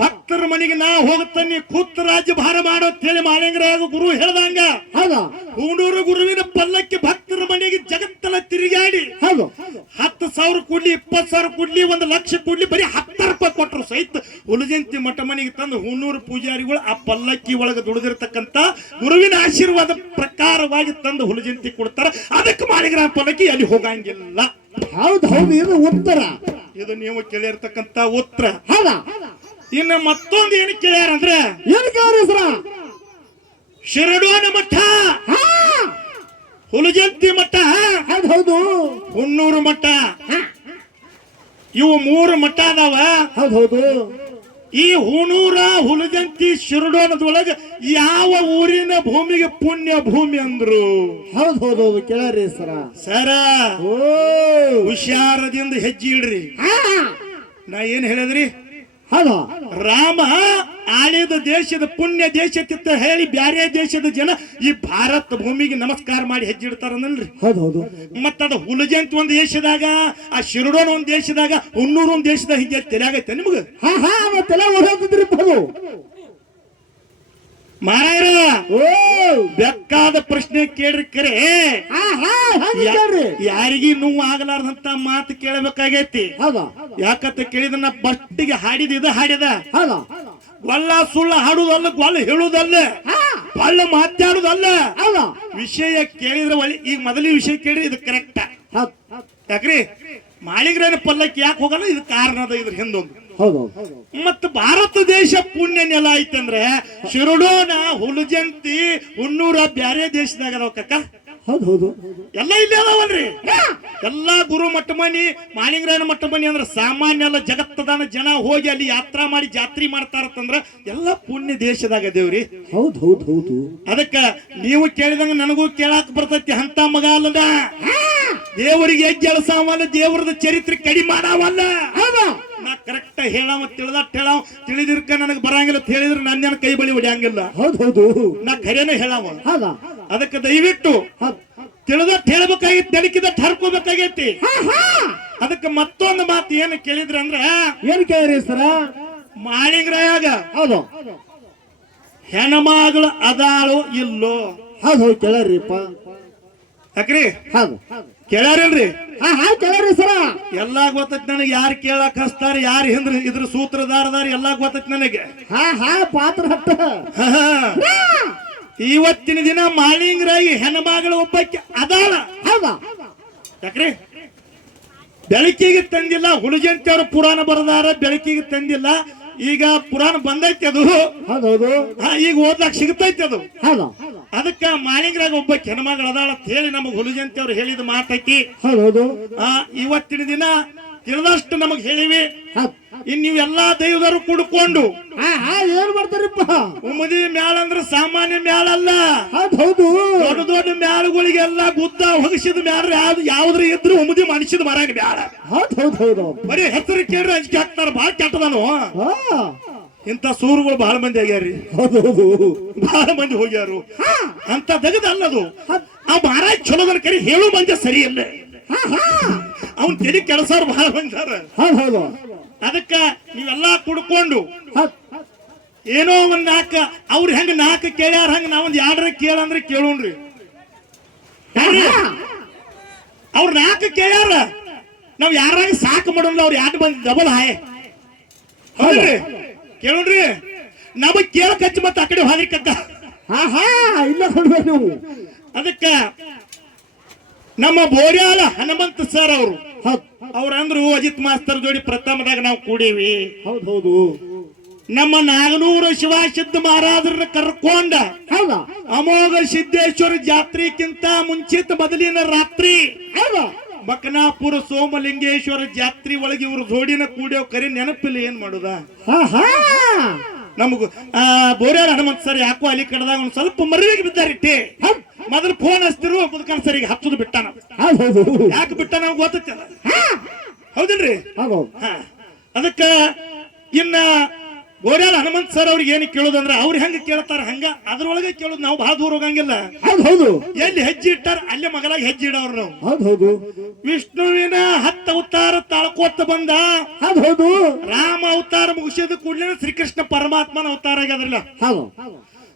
ಭಕ್ತರ ಮನೆಗೆ ನಾ ಹೋಗುತ್ತಾನೆ ಕೂತ್ ರಾಜ್ಯ ಭಾರ ಮಾಡೋ ಅಂತ ಹೇಳಿ ಮಾಳಿಂಗರಾಯ ಗುರು ಹೇಳ್ದಂಗ 300 ಗುರುವಿನ ಪಲ್ಲಕ್ಕೆ ಭಕ್ತರ ಮನೆಗೆ ಜಗತ್ತಲ್ಲ ತಿರುಗಾಡಿ 10,000 ಕೊಡ್ಲಿ 20,000 ಕೊಡ್ಲಿ 1,00,000 ಕೊಡ್ಲಿ ಬರೀ 10 ರೂಪಾಯಿ ಕೊಟ್ಟರು ಸಹಿತ ಹುಲಜಂತಿ ಮಠ ಮನೆಗೆ ತಂದು 300 ಪೂಜಾರಿಗಳು ಆ ಪಲ್ಲಕ್ಕಿ ಒಳಗೆ ದುಡಿದಿರ್ತಕ್ಕಂತ ಗುರುವಿನ ಆಶೀರ್ವಾದ ಪ್ರಕಾರವಾಗಿ ತಂದು ಹುಲಜಂತಿ ಕೊಡ್ತಾರ. ಅದಕ್ಕೆ ಮಾಳಿಂಗರಾಯ ಪಲ್ಲಕ್ಕಿ ಅಲ್ಲಿ ಹೋಗಂಗಿಲ್ಲ. ಹೌದು ಹೌದು ಇದು ಉತ್ತರ. ಇದು ನೀವು ಕೇಳಿರ್ತಕ್ಕಂತ ಉತ್ತರ. ಇನ್ನು ಮತ್ತೊಂದು ಏನು ಕೇಳ್ಯಾರಂದ್ರೆ ಏನು ಕೇಳ್ರಿ ಸರ? ಶಿರಡೋನ ಮಠ, ಹುಲಜಂತಿ ಮಠ, ಹೌದು ಹುಣ್ಣೂರು ಮಠ, ಇವು 3 ಮಠ ಅದಾವ. ಹೌದು ಈ ಹುಣೂರ ಹುಲಜಂತಿ ಶಿರಡೋನದೊಳಗ ಯಾವ ಊರಿನ ಭೂಮಿಗೆ ಪುಣ್ಯ ಭೂಮಿ ಅಂದ್ರು? ಹೌದು ಹೌದು ಹೌದು ಕೇಳ್ರಿ ಸರ. ಸರ ಹುಷಾರದಿಂದ ಹೆಜ್ಜೆ ಇಡ್ರಿ. ನಾ ಏನ್ ಹೇಳಿದ್ರಿ? ಹೌದು ರಾಮ ಆಳಿದ ದೇಶದ ಪುಣ್ಯ ದೇಶಕ್ಕಿಂತ ಹೇಳಿ ಬ್ಯಾರೆ ದೇಶದ ಜನ ಈ ಭಾರತ ಭೂಮಿಗೆ ನಮಸ್ಕಾರ ಮಾಡಿ ಹೆಜ್ಜೆ ಇಡ್ತಾರನಲ್ರಿ. ಹೌದು ಹೌದು ಮತ್ತದ ಹುಲಜಂತಿ ಒಂದ್ ದೇಶದಾಗ, ಆ ಶಿರಡೋನ ಒಂದ್ ದೇಶದಾಗ, ಹುಣ್ಣೂರು ಒಂದ್ ದೇಶದಾಗ ಹಿಂಗೆ ತಲೆಯಾಗೈತೆ ನಿಮ್ಗ? ತಲೆ ಓಡಾಡ್ತಿದ್ರಿ ಮಾರಾಯರ ಬೇಕಾದ ಪ್ರಶ್ನೆ ಕೇಳ್ರಿ. ಕರೆ ಯಾರಿಗಿ ನೋವು ಆಗಲಾರ್ದಂತ ಮಾತು ಕೇಳಬೇಕಾಗೈತಿ. ಯಾಕಂತ ಕೇಳಿದ್ರ ನಾ ಬಸ್ಟಿಗೆ ಹಾಡಿದ ಇದು ಹಾಡಿದ ಗೊಲ್ಲ ಸುಳ್ಳು ಹಾಡುದಲ್ಲ, ಗೊಲ್ಲ ಹೇಳುದಲ್ಲ. ಬಹಳ ಮಾತಾಡುದಲ್ಲ ಹೌದಾ ವಿಷಯ ಕೇಳಿದ್ರೆ ಒಳ್ಳೆ ಈಗ ಮೊದಲೇ ವಿಷಯ ಕೇಳಿದ್ರೆ ಇದು ಕರೆಕ್ಟ್ ಹೌದ್ ಯಾಕ್ರಿ ಮಾಳಿಗ್ರೇನ ಪಲ್ಲಕ್ಕಿ ಯಾಕೆ ಹೋಗಲ್ಲ ಇದು ಕಾರಣ ಅದ ಇದ್ರ ಹಿಂದೊಂದು ಹೌದು ಮತ್ತ ಭಾರತ ದೇಶ ಪುಣ್ಯ ನೆಲ ಐತಂದ್ರೆ ಶಿರಡೋನ ಹುಲಜಂತಿ ಹುನ್ನೂರ ಬ್ಯಾರೆ ದೇಶದಾಗ ಅದಾವ ಕಕ್ಕ ಹೌದು ಹೌದು ಎಲ್ಲ ಇಲ್ಲಿ ಅದಾವಲ್ರಿ ಎಲ್ಲಾ ಗುರು ಮಠ ಮನಿ ಮಾಳಿಂಗರಾಯನ ಮಠ ಮನಿ ಅಂದ್ರೆ ಸಾಮಾನ್ಯ ಅಲ್ಲ ಜಗತ್ತದಾನ ಜನ ಹೋಗಿ ಅಲ್ಲಿ ಯಾತ್ರಾ ಮಾಡಿ ಜಾತ್ರೆ ಮಾಡ್ತಾರತ್ತಂದ್ರ ಎಲ್ಲಾ ಪುಣ್ಯ ದೇಶದಾಗ ದೇವ್ರಿ ಹೌದು ಹೌದು ಹೌದು ಅದಕ್ಕ ನೀವು ಕೇಳಿದಂಗ ನನಗೂ ಕೇಳಾಕ ಬರ್ತೈತಿ ಅಂತ ಮಗ ಅಲ್ಲದ ದೇವರಿಗೆ ಕೆಲಸವಲ್ಲ ದೇವರದ ಚರಿತ್ರೆ ಕಡಿಮೆ ಮಾಡವಲ್ಲ ಹೌದಾ ನಾ ಕರೆಕ್ಟ್ ಹೇಳಾವ ತಿಳಿದಿರ್ಕ ನನಗೆ ಬರಂಗಿಲ್ಲ ಅಂತ ಹೇಳಿದ್ರೆ ನನ್ನ ಕೈ ಬಳಿ ಹೊಡಿಯಂಗಿಲ್ಲ ಹೌದು ಹೌದು ನಾ ಖರೇನ ಹೇಳಾವ ಹೌದಾ ಅದಕ್ಕೆ ದಯವಿಟ್ಟು ಹೌದ್ ತಿಳಿದಟ್ಟು ಹೇಳ್ಬೇಕಾಗಿತ್ತು ಬೆಳಕಿದಟ್ಟು ಹರ್ಕೋಬೇಕಾಗೈತಿ ಅದಕ್ಕೆ ಮತ್ತೊಂದು ಮಾತು ಏನು ಕೇಳಿದ್ರ ಅಂದ್ರ ಏನ್ ಕೇಳ್ರಿ ಸರ ಮಾಳಿಂಗರಾಯಾಗ ಹೌದು ಹೆಣ್ಮಗಳು ಅದಾಳು ಇಲ್ಲೋ ಹೌದು ಹೌದು ಕೇಳ್ರಿಪ್ಪ ಯಾಕ್ರಿ ಹೌದು ಕೇಳ್ಯಾರಿಲ್ರಿ ಕೇಳ್ರಿ ಸರ ಎಲ್ಲಾ ಗೊತ್ತೈತಿ ನನಗೆ ಯಾರು ಕೇಳಕ್ ಹಸ್ತಾರ ಯಾರು ಹಿಂದ್ರ ಇದ್ರ ಸೂತ್ರಧಾರದಾರ ಎಲ್ಲಾ ಗೊತ್ತೈತಿ ನನಗೆ ಪಾತ್ರ ಹಟ್ಟ ಇವತ್ತಿನ ದಿನ ಮಾಳಿಂಗರಾಗಿ ಹೆಣ್ಮಗಳು ಒಬ್ಬಕ್ಕೆ ಅದಾಳ ಹೌದಾ ಯಾಕ್ರಿ ಬೆಳಕಿಗೆ ತಂದಿಲ್ಲ ಹುಲಜಂತಿ ಅವರು ಪುರಾಣ ಬರದಾರ ಬೆಳಕಿಗೆ ತಂದಿಲ್ಲ ಈಗ ಪುರಾಣ ಬಂದೈತಿ ಅದು ಹೌದೌದು ಈಗ ಓದ್ಲಾಕ್ ಸಿಗ್ತೈತಿ ಅದು ಹೌದಾ ಅದಕ್ಕ ಮಾಳಿಂಗರಾಗ ಒಬ್ಬ ಹೆಣ್ಮಗಳು ಅದಾಳ ಅಂತ ಹೇಳಿ ನಮಗ್ ಹುಲಜಂತಿ ಅವ್ರು ಹೇಳಿದ ಮಾತೈತಿ ಹೌದೌದು ಇವತ್ತಿನ ದಿನ ತಿಳಿದಷ್ಟು ನಮಗ್ ಹೇಳಿವಿ ಹೌದ್ ಇನ್ ನೀವೆಲ್ಲಾ ದೈವದರು ಕುಡ್ಕೊಂಡು ಏನ್ ಮಾಡ್ತಾರಪ್ಪ ಉಮ್ಮದಿ ಮ್ಯಾಳ ಅಂದ್ರ ಸಾಮಾನ್ಯ ಮ್ಯಾಳ ಅಲ್ಲ ಹೌದು ಹೌದು ದೊಡ್ಡ ದೊಡ್ಡ ಮ್ಯಾಳುಗಳಿಗೆಲ್ಲ ಗುದ್ದ ಹೊಗಸಿದ ಮ್ಯಾಲ ಯಾವ್ದ್ರ ಇದ್ರು ಉಮ್ಮದಿ ಮನುಷ್ಯದ ಮರಾಗ ಮ್ಯಾಳ ಹೌದು ಹೌದು ಹೌದು ಬರೀ ಹೆಸರು ಕೇಳ್ರಿ ಅಂಜಿಕೆ ಹಾಕ್ತಾರ ಬಹಳ ಕೆಟ್ಟದನು ಹಾ ಇಂತ ಸೂರುಗಳು ಬಹಳ ಮಂದಿ ಆಗ್ಯಾರಿ ಹೌದು ಹೌದು ಬಹಳ ಮಂದಿ ಹೋಗ್ಯಾರು ಅಂತ ತೆಗದಲ್ಲದು ಆ ಮಹಾರಾಜ್ ಚಲೋದನ ಕರಿ ಹೇಳು ಮಂದಿ ಸರಿ ಇಲ್ಲ ಅವನ್ ತೆಲಿ ಕೆಲಸವ್ರು ಬಹಳ ಬಂದಾರ ಹೌದು ಹೌದು ಅದಕ್ಕ ನೀವೆಲ್ಲಾ ಕುಡ್ಕೊಂಡು ಹೌದ್ ಏನೋ ಒಂದ್ ನಾಲ್ಕ ಅವ್ರ ಹೆಂಗ ನಾಲ್ಕು ಕೇಳ್ಯಾರ ಹಂಗ ನಾವೊಂದ್ ಎರಡರ ಕೇಳಂದ್ರೆ ಕೇಳೋಣ್ರಿ ಅವ್ರ ನಾಲ್ಕು ಕೇಳ್ಯಾರ ನಾವ್ ಯಾರಾಗ ಸಾಕು ಮಾಡೋಲ್ಲ ಅವ್ರ ಎರಡು ಬಂದ್ ಡಬಲ್ ಹಾಯ್ ಹೌದ್ರಿ ಕೇಳೋಣ್ರಿ ನಮಗ್ ಕೇಳಕ್ ಹಚ್ಚಿ ಮತ್ತ ಆ ಕಡೆ ಹೋದ್ರಿ ಕಕ್ಕ ಇಲ್ಲ ಕೊಡ್ಬೇಕು ನೀವು ಅದಕ್ಕ ನಮ್ಮ ಬೋರ್ಯಾಲ ಹನುಮಂತ ಸರ್ ಅವರು ಹೌದ್ ಅವ್ರಂದ್ರು ಅಜಿತ್ ಮಾಸ್ತರ್ ಜೋಡಿ ಪ್ರಥಮದಾಗ ನಾವು ಕೂಡೀವಿ ಹೌದು ಹೌದು ನಮ್ಮ ನಾಗನೂರು ಶಿವಸಿದ್ಧ ಮಹಾರಾಜರನ್ನ ಕರ್ಕೊಂಡ ಹೌದಾ ಅಮೋಘ ಸಿದ್ದೇಶ್ವರ ಜಾತ್ರೆಕ್ಕಿಂತ ಮುಂಚಿತ ಮೊದಲಿನ ರಾತ್ರಿ ಹೌದಾ ಬಕನಾಪುರ ಸೋಮಲಿಂಗೇಶ್ವರ ಜಾತ್ರೆ ಒಳಗೆ ಇವ್ರು ಜೋಡಿನ ಕೂಡ್ಯವ್ ಕರಿ ನೆನಪಿಲ್ಲ ಏನ್ ಮಾಡುದ ನಮಗ ಬೋರ್ಯಾಳ ಹನುಮಂತ ಸರ್ ಯಾಕೋ ಅಲ್ಲಿ ಕಡದಾಗ ಒಂದ್ ಸ್ವಲ್ಪ ಮರುವಿಗೆ ಬಿದ್ದಾರಿಟ್ಟಿ ಮೊದಲು ಫೋನ್ ಹಚ್ತಿರು ಮುದ್ಕನ್ ಸರಿಗೆ ಹಚ್ಚುದು ಬಿಟ್ಟಾನ ಹೌದು ಯಾಕೆ ಬಿಟ್ಟ ನಮ್ಗೆ ಗೊತ್ತೈತಲ್ಲ ಹೌದಿಲ್ರಿ ಹೌದು ಅದಕ್ಕ ಇನ್ನ ಗೋರ್ಯಾಲ ಹನುಮಂತ ಸರ್ ಅವ್ರಿಗೆ ಏನು ಕೇಳೋದಂದ್ರ ಅವ್ರು ಹೆಂಗ ಕೇಳ್ತಾರ ಹಂಗ ಅದ್ರೊಳಗೆ ಕೇಳೋದು ನಾವು ಬಹಳ ದೂರ ಹೋಗಂಗಿಲ್ಲ ಹೌದು ಹೌದು ಎಲ್ಲಿ ಹೆಜ್ಜೆ ಇಟ್ಟಾರ ಅಲ್ಲೇ ಮಗಲಾಗಿ ಹೆಜ್ಜೆ ಇಡವ್ರು ನಾವು ಹೌದು ಹೌದು ವಿಷ್ಣುವಿನ 10 ಅವತಾರ ತಾಳ್ಕೋತ ಬಂದ ಹೌದು ಹೌದು ರಾಮ ಅವತಾರ ಮುಗಿಸಿದ ಕೂಡಲೇ ಶ್ರೀಕೃಷ್ಣ ಪರಮಾತ್ಮನ ಅವತಾರ ಆಗ್ಯಾದ್ರಲ್ಲ ಹೌದು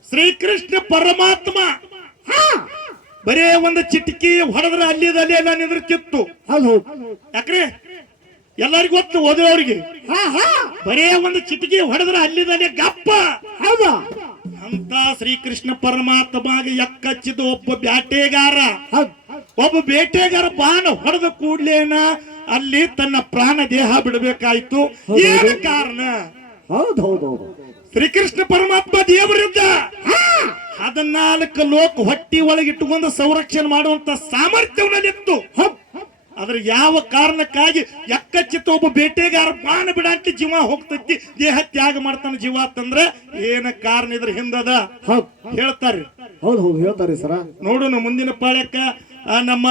ಶ್ರೀಕೃಷ್ಣ ಪರಮಾತ್ಮ ಬರೇ ಒಂದು ಚಿಟಕಿ ಹೊಡೆದ್ರ ಅಲ್ಲಿ ಎಲ್ಲ ನಿಂದ್ರತಿತ್ತು ಹೌದು ಯಾಕ್ರೆ ಎಲ್ಲರಿಗೂ ಗೊತ್ತು ಓದೋರಿಗೆ ಬರೇ ಒಂದು ಚಿಟಕಿ ಹೊಡೆದ್ರ ಅಲ್ಲಿದಲ್ಲೇ ಗಪ್ಪ ಹೌದಾ ಅಂತ ಶ್ರೀಕೃಷ್ಣ ಪರಮಾತ್ಮಗೆ ಎಕ್ಕಚ್ಚಿದ ಒಬ್ಬ ಬೇಟೆಗಾರ ಬಾಣ ಹೊಡೆದ ಕೂಡ್ಲೇನ ಅಲ್ಲಿ ತನ್ನ ಪ್ರಾಣ ದೇಹ ಬಿಡಬೇಕಾಯ್ತು ಏನು ಕಾರಣ ಹೌದು ಹೌದು ಶ್ರೀಕೃಷ್ಣ ಪರಮಾತ್ಮ ದೇವರಿದ್ದ 14 ಲೋಕ ಹೊಟ್ಟಿ ಒಳಗಿಟ್ಟುಕೊಂಡು ಸಂರಕ್ಷಣೆ ಮಾಡುವಂತ ಸಾಮರ್ಥ್ಯವನ್ನಲ್ಲಿತ್ತು ಅದ್ರ ಯಾವ ಕಾರಣಕ್ಕಾಗಿ ಎಕ್ಕಚ್ಚಿತ್ತ ಒಬ್ಬ ಬೇಟೆಗಾರ ಬಾಣ ಬಿಡಂತ ಜೀವ ಹೋಗ್ತೈತಿ ದೇಹ ತ್ಯಾಗ ಮಾಡ್ತಾನ ಜೀವ ಅಂತಂದ್ರೆ ಏನ ಕಾರಣ ಇದ್ರ ಹಿಂದದ ಹೇಳ್ತಾರ್ರಿ ಹೌದು ಹೌದು ಹೇಳ್ತಾರೆ ಸರ ನೋಡೋಣ ಮುಂದಿನ ಪಾಳ್ಯಕ್ಕ ನಮ್ಮ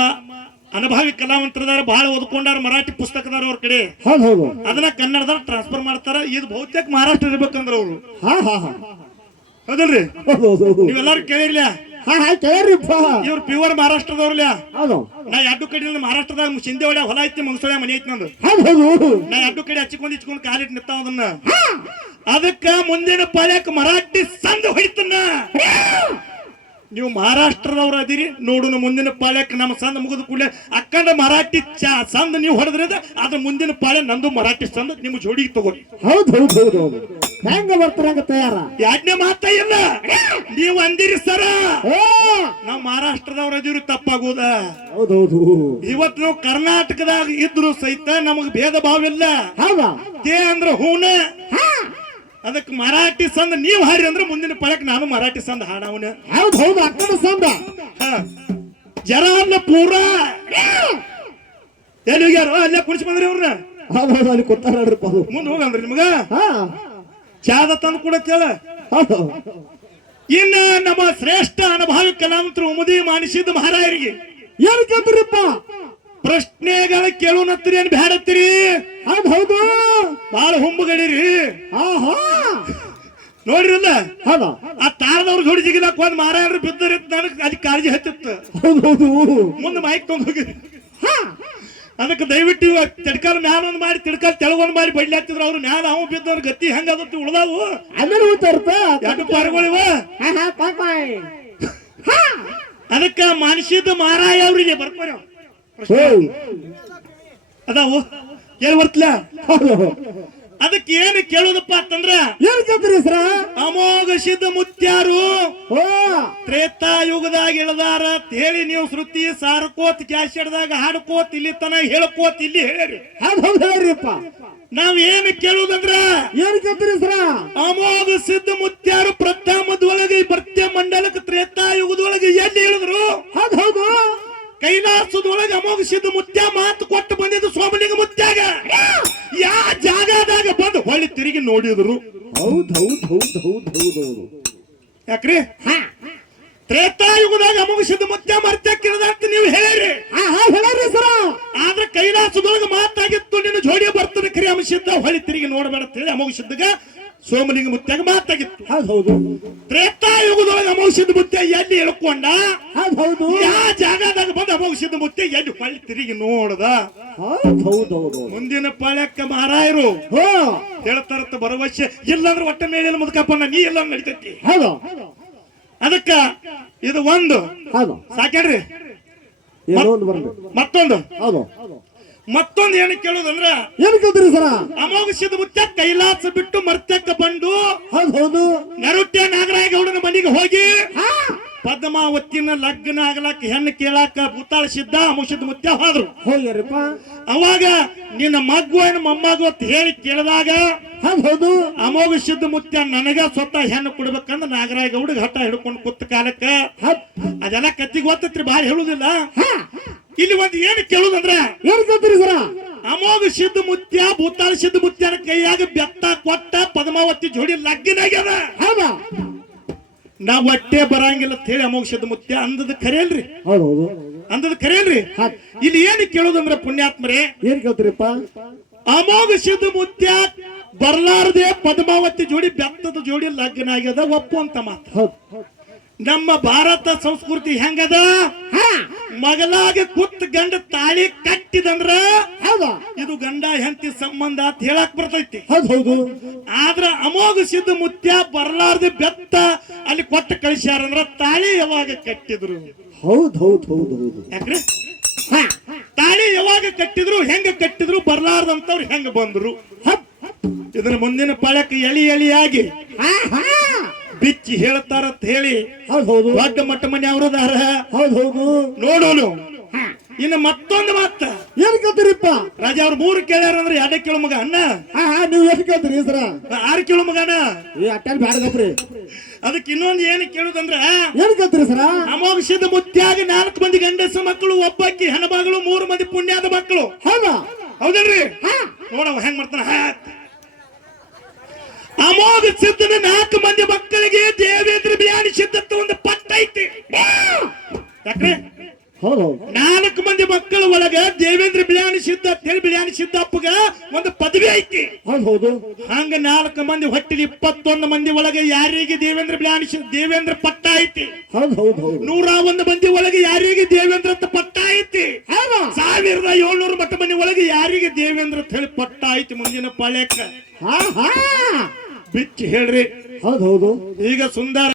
ಅನುಭವಿ ಕಲಾವಂತರದಾರ ಬಹಳ ಓದ್ಕೊಂಡಾರ ಮರಾಠಿ ಪುಸ್ತಕದಾರ ಅವ್ರ ಕಡೆ ಹೌದು ಹೌದು ಅದನ್ನ ಕನ್ನಡದಾಗ ಟ್ರಾನ್ಸ್ಫರ್ ಮಾಡ್ತಾರ ಇದು ಬಹುತೇಕ ಮಹಾರಾಷ್ಟ್ರ ಇರ್ಬೇಕಂದ್ರ ಅವ್ರು ಹೌದಲ್ರಿ ನೀವೆಲ್ಲಾರು ಕೇಳಿರ್ಲ ಕೇಳ್ರಿಪ್ಪ ಇವ್ರು ಪ್ಯೂರ್ ಮಹಾರಾಷ್ಟ್ರದವ್ರಲ್ಲ ಹೌದು ನಾ ಎರಡು ಕಡೆ ಮಹಾರಾಷ್ಟ್ರದಾಗ ಶಿಂದೆ ಹೊಡೆ ಹೊಲ ಐತಿ ಮಂಗಸೊಳೆ ಮನೆ ಐತಿ ನಂದು ಹೌದು ನಾ ಎರಡು ಕಡೆ ಹಚ್ಚಿಕೊಂಡು ಕಾಲಿಟ್ಟು ನಿಂತಾವ ಅದನ್ನ ಅದಕ್ಕ ಮುಂದಿನ ಪಾಳ್ಯಕ್ಕೆ ಮರಾಠಿ ಸಂದ ಹೊಡಿತನ್ನ ನೀವು ಮಹಾರಾಷ್ಟ್ರದವ್ರು ಅದೀರಿ ನೋಡುನು ಮುಂದಿನ ಪಾಳ್ಯಕ್ಕೆ ನಮ್ಮ ಸಂದ ಮುಗಿದ ಕೂಡಲೇ ಅಕ್ಕಂಡ ಮರಾಠಿ ಸಂದ ನೀವು ಹೊಡೆದ್ರೆ ಅದ್ರ ಮುಂದಿನ ಪಾಳ್ಯ ನಂದು ಮರಾಠಿ ಸಂದ ನಿಮ್ಮ ಜೋಡಿಗೆ ತಗೋರಿ. ಹೌದು ಹೌದು ಹೌದು ಹೌದು ಹೆಂಗ ಬರ್ತಾರಂಗ ತಯಾರ ಯಾಜ್ಞೆ ಮಾತಾ ಇಲ್ಲ ನೀವು ಅಂದಿರಿ ಸರ ಏ ನಾವು ಮಹಾರಾಷ್ಟ್ರದವ್ರು ಅದೀರಿ ತಪ್ಪಾಗೋದ. ಹೌದೌದು ಇವತ್ತು ನಾವು ಕರ್ನಾಟಕದಾಗ ಇದ್ರು ಸಹಿತ ನಮಗ್ ಭೇದ ಭಾವ ಇಲ್ಲ. ಹೌದಾ ದೇ ಅಂದ್ರ ಹೂನ ಅದಕ್ಕೆ ಮರಾಠಿ ಸಂದ ನೀವು ಹಾರಿ ಅಂದ್ರೆ ಮುಂದಿನ ಪಾಳ್ಯಕ್ಕೆ ನಾನು ಮರಾಠಿ ಸಂದ ಹಾಡವನ. ಹೌದು ಹೌದು ಅಕ್ಕನ ಸಂದ ಜರ ಅಲ್ಲ ಪೂರಾ ಎಲ್ಲಿ ಹೋಗ್ಯಾರ ಅಲ್ಲೇ ಕುಣಿಸಿ ಬಂದ್ರಿ ಅವ್ರನ್ನ ಹೌದು ಹೌದು ಅಲ್ಲಿ ಕೊಡ್ತಾರ ನೋಡ್ರಿಪ್ಪ ಅದು ಮುಂದೆ ಹೋಗಂದ್ರಿ ನಿಮಗ ಹಾ ಚಾದ ತಂದು ಕೂಡ ಕೇಳ. ಹೌದು ಇನ್ನ ನಮ್ಮ ಶ್ರೇಷ್ಠ ಅನುಭಾವಿ ಕಲಾವಂತರು ಉಮದಿ ಮಾನಿಸಿದ ಮಹಾರಾಯರಿಗೆ ಏನ್ ಕೇಳ್ತೀರಿಪ್ಪ ಪ್ರಶ್ನೆಗಳ ಕೇಳೋನತ್ತೀರಿ ಏನ್ ಬ್ಯಾಡತ್ತೀರಿ? ಹೌದು ಹೌದು ಬಾಳ ಹುಂಬುಗಳಿರಿ ಆಹಾ ನೋಡ್ರಿಲ್ಲ ಹೌದಾ ಆ ತಾರದವ್ರ ಜೋಡಿ ಜಿಗಿಲಾಕ ಒಂದ್ ಮಾರಾಯರು ಬಿದ್ದರಿ ನನಗ್ ಅಲ್ಲಿ ಕಾಳಜಿ ಹತ್ತಿತ್ತು. ಹೌದು ಹೌದು ಮುಂದೆ ಮೈಕ್ ತಗೊಂಡ್ ಹೋಗಿ ಹಾ ಅದಕ್ಕೆ ದಯವಿಟ್ಟು ತಿಡ್ಕಾಲ ಮ್ಯಾಲ ಒಂದ್ ಮಾಡಿ ತಿಡ್ಕಾಲ ತೆಳಗೊಂದ್ ಮಾಡಿ ಬಡ್ಲಿ ಹತ್ತಿದ್ರು ಅವ್ರು ಮ್ಯಾಲ ಅವ್ ಬಿದ್ದವ್ರ ಗತಿ ಹೆಂಗದತ್ತಿ ಉಳ್ದಾವು ಅಲ್ಲೂ ಉತ್ತಾರತ ಎರಡು ಪಾರುಗಳಿವ. ಹಾ ಹಾ ಪಾಯ್ ಅದಕ್ಕ ಮಾನಸಿದ ಮಾರಾಯ ಅವ್ರಿಗೆ ಬರ್ಕೋರ ಅದಾವು ಏನ್ ಬರ್ತಲ. ಹೌದು ಅದಕ್ಕೆ ಏನು ಕೇಳೋದಪ್ಪ ಅಂತಂದ್ರ ಏನ್ ಕೇಳ್ತೀರಿ ಸರ ಅಮೋಘ ಸಿದ್ಧ ಮುತ್ಯಾರು ಓ ತ್ರೇತಾಯುಗದಾಗ ಇಳದಾರ ಹೇಳಿ ನೀವು ಶ್ರುತಿ ಸಾರ್ಕೋತ್ ಕ್ಯಾಶೆಡ್ದಾಗ ಹಾಡ್ಕೋತ್ ಇಲ್ಲಿ ತನ ಹೇಳ್ಕೋತ್ ಇಲ್ಲಿ ಹೇಳಿ. ಹೌದು ಹೌದು ಹೇಳ್ರಿಪ್ಪ ನಾವ್ ಏನು ಕೇಳುವುದಂದ್ರ ಏನ್ ಕೇಳ್ತೀರಿ ಸರ ಅಮೋಘ ಸಿದ್ಧ ಮುತ್ಯಾರು ಪ್ರಥಮದೊಳಗೆ ಭರ್ತ್ಯ ಮಂಡಲಕ್ಕೆ ತ್ರೇತಾಯುಗದೊಳಗೆ ಎಲ್ಲಿ ಹೇಳಿದ್ರು? ಹೌದು ಹೌದು ಕೈಲಾಸದೊಳಗೆ ಅಮೋಘ ಸಿದ್ಧ ಮುತ್ಯ ಮಾತು ಕೊಟ್ಟು ಬಂದಿದ್ದು ಸೋಮಲಿಂಗ ಮುತ್ಯಾಗ ಯಾ ಜಾಗದಾಗ ಬಂದು ಹೊಳ್ಳಿ ತಿರುಗಿ ನೋಡಿದ್ರು. ಹೌದು ಹೌದು ಹೌದು ಹೌದು ಹೌದು ಹೌದು ಯಾಕ್ರಿ ತ್ರೇತಾಯುಗದಾಗ ಅಮೋಘ ಸಿದ್ಧ ಮುತ್ಯ ಮರ್ತ್ಯಕ್ಕಿರದ ಅಂತ ನೀವು ಹೇಳಿರಿ. ಹೇಳ್ರಿ ಸರ ಆದ್ರೆ ಕೈಲಾಸದೊಳಗೆ ಮಾತಾಗಿತ್ತು ನಿನ್ನ ಜೋಡಿ ಬರ್ತದೆ ಕರಿ ಅಮ ಸಿದ್ಧ ಹೊಳ್ಳಿ ತಿರುಗಿ ನೋಡಬೇಡ ಅಂತ ಹೇಳಿ ಅಮೋಘ ಸಿದ್ಧಗ ಸೋಮಲಿಂಗ ಮುತ್ಯಾಗ ಮಾತಾಗಿತ್ತು. ಹೌದು ಹೌದು ತ್ರೇತಾಯುಗದೊಳಗೆ ಅಮೋಘ ಸಿದ್ಧ ಮುತ್ಯ ಎಲ್ಲಿ ಹೇಳ್ಕೊಂಡ ಹೌದು ಹೌದು ಯಾ ಜಾಗದಾಗ ಬಂದು ಅಮೋಘ ಸಿದ್ಧ ಮುತ್ಯ ಎಲ್ಲಿ ಹೊಳ್ಳಿ ತಿರುಗಿ ನೋಡದ. ಹೌದು ಹೌದು ಹೌದು ಮುಂದಿನ ಪಾಳ್ಯಕ್ಕ ಮಹಾರಾಯರು ಹೋ ಹೇಳ್ತಾರತ್ತ ಭರವಸೆ ಇಲ್ಲಾಂದ್ರೆ ಒಟ್ಟ ಮೇಲೆ ಮುದ್ಕಪ್ಪ ನೀ ಎಲ್ಲ ನಡಿತೈತಿ. ಹೌದು ಅದಕ್ಕ ಇದು ಒಂದು ಹೌದು ಸಾಕ್ಯಾಡ್ರಿ. ಏನೋ ಒಂದು ಬರ್ಲಿ ಮತ್ತೊಂದು ಹೌದು ಮತ್ತೊಂದು ಏನು ಕೇಳೋದಂದ್ರ ಏನ್ ಕೇಳ್ತೀರಿ ಸರ ಅಮೋಘ ಸಿದ್ಧ ಮುತ್ಯ ಕೈಲಾಸ ಬಿಟ್ಟು ಮರ್ತ್ಯಕ್ಕ ಬಂದು ಹೌದು ಹೌದು ನರುಟ್ಯ ನಾಗರಾಯ ಗೌಡನ ಮನೆಗೆ ಹೋಗಿ ಹಾ ಪದ್ಮಾವತಿನ ಲಗ್ನ ಆಗ್ಲಾಕ ಹೆಣ್ಣು ಕೇಳಾಕ ಭೂತಾಳ ಸಿದ್ಧ ಅಮೋಘ ಸಿದ್ಧ ಮುತ್ಯ ಹೋದ್ರು. ಹೋಗ್ಯಾರಪ್ಪ ಅವಾಗ ನಿನ್ನ ಮಗ್ಗು ಏನು ಮೊಮ್ಮಗು ಅಂತ ಹೇಳಿ ಕೇಳಿದಾಗ ಹೌದು ಹೌದು ಅಮೋಘ ಸಿದ್ಧ ಮುತ್ಯ ನನಗ ಸ್ವತಃ ಹೆಣ್ಣು ಕೊಡ್ಬೇಕಂದ್ರ ನಾಗರಾಯ ಗೌಡಿಗೆ ಹಠ ಹಿಡ್ಕೊಂಡು ಕೂತ ಕಾಲಕ್ಕ ಅದೆಲ್ಲ ಕತ್ತಿಗೆ ಗೊತ್ತೈತ್ರಿ ಬಾಳ ಹೇಳುದಿಲ್ಲ. ಇಲ್ಲಿ ಒಂದು ಏನು ಕೇಳುದಂದ್ರ ಏನ್ ಕೇಳ್ತೀರಿ ಸರ ಅಮೋಘ ಸಿದ್ಧ ಮುತ್ಯ ಭೂತಾಳ ಸಿದ್ಧ ಮುತ್ಯನ ಕೈಯಾಗ ಬೆತ್ತ ಕೊಟ್ಟ ಪದ್ಮಾವತಿ ಜೋಡಿ ಲಗ್ನ ಆಗ್ಯದ. ಹೌದಾ ನಾವ್ ಹೊಟ್ಟೆ ಬರಂಗಿಲ್ಲ ಅಂತ ಹೇಳಿ ಅಮೋಘ ಸಿದ್ಧ ಮುತ್ಯ ಅಂದದ ಖರೇನ್ರಿ ಹೌದು ಹೌದು ಅಂದದ ಖರೇನ್ರಿ. ಇಲ್ಲಿ ಏನು ಕೇಳುದಂದ್ರ ಪುಣ್ಯಾತ್ಮರೇ ಏನ್ ಕೇಳ್ತೀರಿಪ್ಪ ಅಮೋಘ ಸಿದ್ಧ ಮುತ್ಯ ಬರ್ಲಾರ್ದೆ ಪದ್ಮಾವತಿ ಜೋಡಿ ಬೆತ್ತದ ಜೋಡಿ ಲಗ್ನ ಆಗ್ಯದ ಒಪ್ಪುವಂತ ಮಾತು. ಹೌದು ನಮ್ಮ ಭಾರತ ಸಂಸ್ಕೃತಿ ಹೆಂಗದ ಮಗಲಾಗ ಕುತ್ತ ಗಂಡ ತಾಳಿ ಕಟ್ಟಿದಂದ್ರ ಹೌದಾ ಇದು ಗಂಡ ಹೆಂಡತಿ ಸಂಬಂಧ ಅಂತ ಹೇಳಕ್ ಬರ್ತೈತಿ. ಹೌದು ಹೌದು ಆದ್ರ ಅಮೋಘ ಸಿದ್ಧ ಮುತ್ಯ ಬರ್ಲಾರ್ದೆ ಬೆತ್ತ ಅಲ್ಲಿ ಕೊಟ್ಟ ಕಳಿಸ್ಯಾರಂದ್ರ ತಾಳಿ ಯಾವಾಗ ಕಟ್ಟಿದ್ರು? ಹೌದು ಹೌದು ಹೌದು ಹೌದು ಯಾಕ್ರಿ ತಾಳಿ ಯಾವಾಗ ಕಟ್ಟಿದ್ರು ಹೆಂಗ ಕಟ್ಟಿದ್ರು ಬರ್ಲಾರ್ದಂತವ್ರು ಹೆಂಗ ಬಂದ್ರು? ಇದನ್ನ ಮುಂದಿನ ಪಾಳ್ಯಕ್ಕೆ ಎಳಿ ಎಳಿಯಾಗಿ ಬಿಚ್ಚಿ ಹೇಳ್ತಾರಂತ ಹೇಳಿ ಹೌದು ಹೌದು ದೊಡ್ಡ ಮಟ್ಟ ಮನೆ ಅವರದಾರ ಹೌದು ಹೌದು ನೋಡೋನು. ಇನ್ನು ಮತ್ತೊಂದು ಮಾತ ಏನ್ ಕೇಳ್ತೀರಿಪ್ಪ ರಾಜ ಅವ್ರ 3 ಕೇಳ್ಯಾರ ಅಂದ್ರೆ 2 ಕೇಳು ಮಗ ಅನ್ನ ನೀವ್ ಏನ್ ಕೇಳ್ತೀರಿ ಸರ 6 ಕೇಳು ಮಗನ ಈ ಅಟ್ಟಲ್ ಬ್ಯಾಡಗಪ್ರಿ. ಅದಕ್ಕೆ ಇನ್ನೊಂದು ಏನು ಕೇಳುದಂದ್ರ ಏನ್ ಕೇಳ್ತೀರಿ ಸರ ಅಮೋಘ ಸಿದ್ಧ ಮುತ್ಯಾಗ 4 ಮಂದಿ ಗಂಡಸ ಮಕ್ಕಳು ಒಬ್ಬಾಕಿ ಹೆಣ್ಮಗಳು 3 ಮಂದಿ ಪುಣ್ಯದ ಮಕ್ಕಳು. ಹೌದಾ ಹೌದಲ್ರಿ ನೋಡವ ಹೆಂಗ್ ಮಾಡ್ತಾನ. ಅಮೋಘ ಸಿದ್ಧನ 4 ಮಂದಿ ಮಕ್ಕಳಿಗೆ ದೇವೇಂದ್ರ ಬಿಯಾನಿ ಸಿದ್ಧತ್ವ ಒಂದು ಪಟ್ಟ ಐತಿ. ಯಾಕ್ರೆ ಹೌದು 4 ಮಂದಿ ಮಕ್ಕಳ ಒಳಗ ದೇವೇಂದ್ರ ಬಿಯಾನಿ ಸಿದ್ಧ ಬಿಯಾನಿ ಸಿದ್ದಪ್ಪಗ ಒಂದು ಪದವಿ ಐತಿ. ಹೌದು ಹೌದು ಹಂಗ 4 ಮಂದಿ ಹೊಟ್ಟಿಲಿ 21 ಮಂದಿ ಒಳಗೆ ಯಾರಿಗೆ ದೇವೇಂದ್ರ ಪಟ್ಟ ಐತಿ. ಹೌದು ಹೌದು ಹೌದು 101 ಮಂದಿ ಒಳಗೆ ಯಾರಿಗೆ ದೇವೇಂದ್ರ ಅಂತ ಪಟ್ಟ ಐತಿ. 1700 ಮಟ್ಟ ಮಂದಿ ಒಳಗೆ ಯಾರಿಗೆ ದೇವೇಂದ್ರ ಅಂತ ಹೇಳಿ ಪಟ್ಟ ಐತಿ. ಮುಂದಿನ ಪಾಳ್ಯಕ್ಕ ಬಿಚ್ಚಿ ಹೇಳ್ರಿ. ಹೌದು ಹೌದು ಈಗ ಸುಂದರ